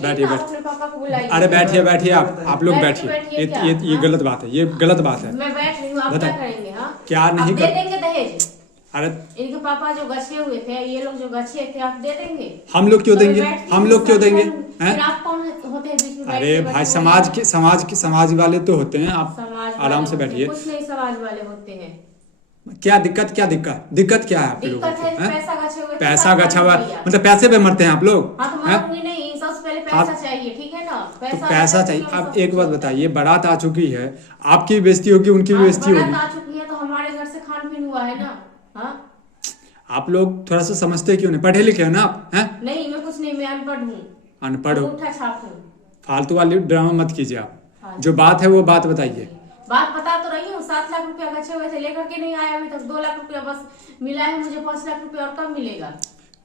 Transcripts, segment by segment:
बैठिए अपने पापा को बुलाइए। अरे बैठिए बैठिए, आप लोग बैठिए। ये गलत बात है, ये गलत बात है। मैं बैठ रही हूँ, आप क्या करेंगे? हाँ, क्या नहीं दे देंगे दहेज? अरे इनके पापा जो गछे हुए थे, ये लोग जो गछे थे, आप दे देंगे? हम लोग क्यों देंगे? हम लोग क्यों देंगे? फिर आप कौन होते हैं बीच में? अरे भाई समाज वाले तो होते हैं। आप आराम से बैठिए। कुछ नहीं समाज वाले होते हैं। क्या दिक्कत क्या है आप लोगों को? पैसा गछे हुए, पैसा गछा हुआ मतलब पैसे पे मरते हैं आप लोग? हाँ, तो मांगूंगी नहीं, सबसे पहले पैसा चाहिए, ठीक है ना? तो पैसा चाहिए। अब एक बात बताइए, बारात आ चुकी है, आपकी भी बेइज्जती होगी, उनकी भी बेइज्जती होगी। बारात आ चुकी है तो हमारे घर से खान पीन हुआ है ना। हाँ, आप लोग थोड़ा सा समझते क्यों नहीं? पढ़े लिखे हो ना आप? हैं? नहीं, मैं कुछ नहीं, मैं अनपढ़ हूँ। अनपढ़ हो? अंगूठा छाप हूँ। फालतू वाली ड्रामा मत कीजिए आप। जो बात है वो बात बताइए। बात बता तो रही हूँ। 7 लाख रुपया गछे हुए थे, लेकर के नहीं आया अभी तक। 2 लाख रुपया बस मिला है मुझे, 5 लाख रुपया और कब मिलेगा?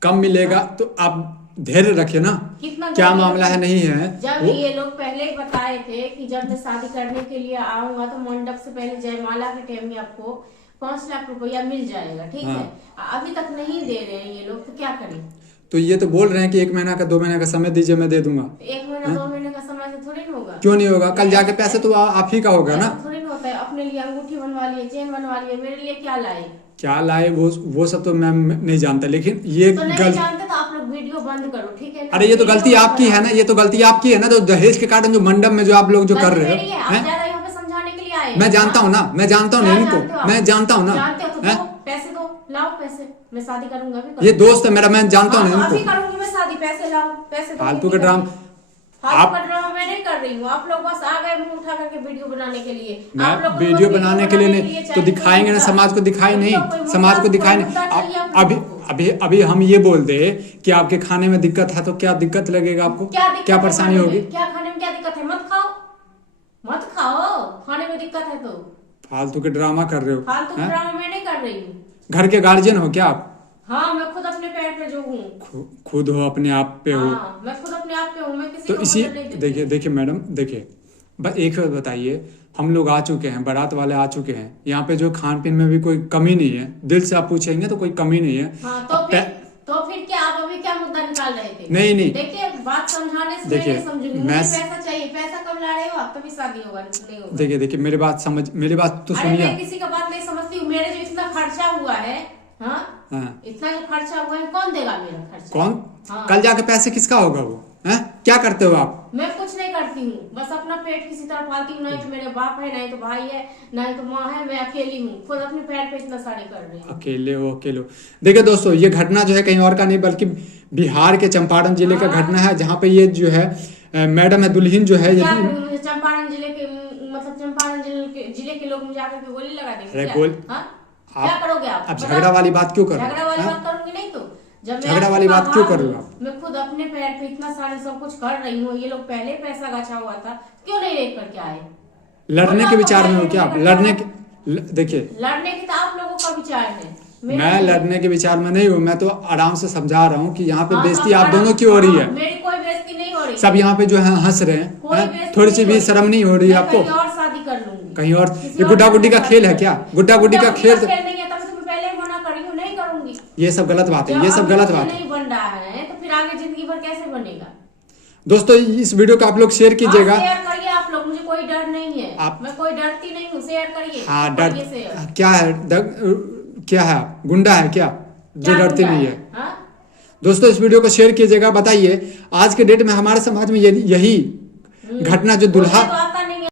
कम मिलेगा तो आप धैर्य रखिए ना। कितना क्या मामला है नहीं है? जब ये लोग पहले ही बताए थे कि जब मैं शादी करने के लिए आऊंगा तो मंडप से पहले जयमाला के टाइम में आपको 5 लाख रुपया मिल जाएगा, ठीक है? अभी तक नहीं दे रहे हैं ये लोग, तो क्या करें? तो ये तो बोल रहे हैं कि 1 महीना का 2 महीना का समय दीजिए, मैं दे दूंगा। 1 महीना 2 महीने का समय से थोड़ी ना होगा। क्यों नहीं होगा? कल जाके पैसे तो आप ही का होगा ना। थोड़ी ना होता है। अपने लिए अंगूठी बनवा लिए, चेन बनवा लिए, मेरे लिए क्या लाए? क्या लाए वो सब तो मैं नहीं जानता, लेकिन ये तो नहीं जानते तो आप लोग वीडियो बंद करो, ठीक है? अरे ये तो गलती आपकी है ना, ये तो गलती आपकी है ना। तो दहेज के कारण जो मंडप में जो आप लोग जो कर रहे हो, समझाने के लिए आए। मैं जानता हूँ ना, मैं जानता हूँ इनको, मैं जानता हूँ ना। पैसे दो, लाओ पैसे, मैं शादी करूंगा। ये दोस्त है मेरा, मैं जानता हूँ ना इनको। करूंगी मैं शादी, पैसे लाओ, पैसे। फालतू का ड्रामा मैं नहीं कर रही हूँ। आप लोग बस आ गए मुंह उठा करके वीडियो बनाने के लिए। आप लोग वीडियो बनाने के लिए नहीं तो दिखाएंगे ना, समाज को दिखाई नहीं, समाज को दिखाई नहीं। अभी हम ये बोल दे कि आपके खाने में दिक्कत है तो क्या दिक्कत लगेगा आपको? क्या परेशानी होगी? क्या खाने में क्या दिक्कत है? मत खाओ, खाने में दिक्कत है तो। फालतू के ड्रामा कर रहे हो। फालतू के ड्रामा मैं नहीं कर रही हूँ। घर के गार्जियन हो क्या आप? हाँ, मैं खुद अपने पैर पे जो हूँ। खुद हो, अपने आप पे हो? मैं खुद अपने आप पे हूँ, मैं किसी तो को इसी देखिए मैडम, देखिए बस एक बात बताइए, हम लोग आ चुके हैं, बारात वाले आ चुके हैं, यहाँ पे जो खान पीन में भी कोई कमी नहीं है। दिल से आप पूछेंगे तो कोई कमी नहीं है। तो फिर क्या आप अभी क्या मुद्दा निकाल रहे थे? नहीं देखिए, बात समझाने से देखिए, मैं समझूंगी। मुझे पैसा चाहिए, पैसा कब ला रहे हो आप? तभी शादी होगा, नहीं होगा। देखिए मेरी बात तो सुनिए। मैं किसी का बात नहीं समझती हूँ। मेरे जो इतना खर्चा हुआ है, इतना जो खर्चा हुआ है, कौन देगा मेरा खर्चा? कौन? कल जाके पैसे किसका होगा वो? क्या करते हो आप? मैं कुछ नहीं करती हूँ, बस अपना पेट किसी तरह पालती हूँ। नहीं तो मेरे बाप है, नहीं तो भाई है, नहीं तो माँ है। मैं अकेली हूँ, खुद अपने पैर पे इतना सारे कर रही हूँ। अकेले हो। देखिए दोस्तों, ये घटना जो है कहीं और का नहीं बल्कि बिहार के चंपारण जिले का घटना है, जहाँ पे ये जो है मैडम है, दुल्हन जो है। चंपारण जिले के मतलब चंपारण जिले के लोग मुझे आकर के गोली लगा देंगे? क्या करोगे आप? अब झगड़ा वाली बात क्यों कर रहे हो? झगड़ा वाली बात करूंगी नहीं तो। जब झगड़ा वाली बात क्यों कर रहे हो आप? मैं खुद अपने पैर पे इतना सारे सब कुछ कर रही हूँ। ये लोग पहले पैसा गछा हुआ था, क्यों नहीं लेकर करके आए? लड़ने के विचार में हो क्या आप? देखिए, लड़ने के तो आप लोगों का विचार है। मैं लड़ने के विचार में नहीं हूँ। मैं तो आराम से समझा रहा हूँ कि यहाँ पे बेइज्जती आप दोनों की हो रही है। मेरी कोई बेइज्जती नहीं हो रही। सब यहाँ पे जो है हंस रहे हैं। थोड़ी सी भी शर्म नहीं हो रही है आपको? और शादी कर लूंगी कहीं और। ये गुड्डा गुड्डी का खेल है क्या? गुड्डा गुड्डी का खेल ये सब गलत बात है, ये सब गलत बात है। नहीं बन रहा है तो फिर आगे जिंदगी भर कैसे बनेगा? दोस्तों, इस वीडियो को आप लोग शेयर कीजिएगा। शेयर करिए आप लोग, मुझे कोई डर नहीं है। मैं कोई डरती नहीं हूँ, शेयर करिए। हाँ, डर क्या है? क्या है? गुंडा है क्या जो डरती नहीं है? दोस्तों, इस वीडियो को शेयर कीजिएगा। बताइए, आज के डेट में हमारे समाज में यही घटना जो दुल्हा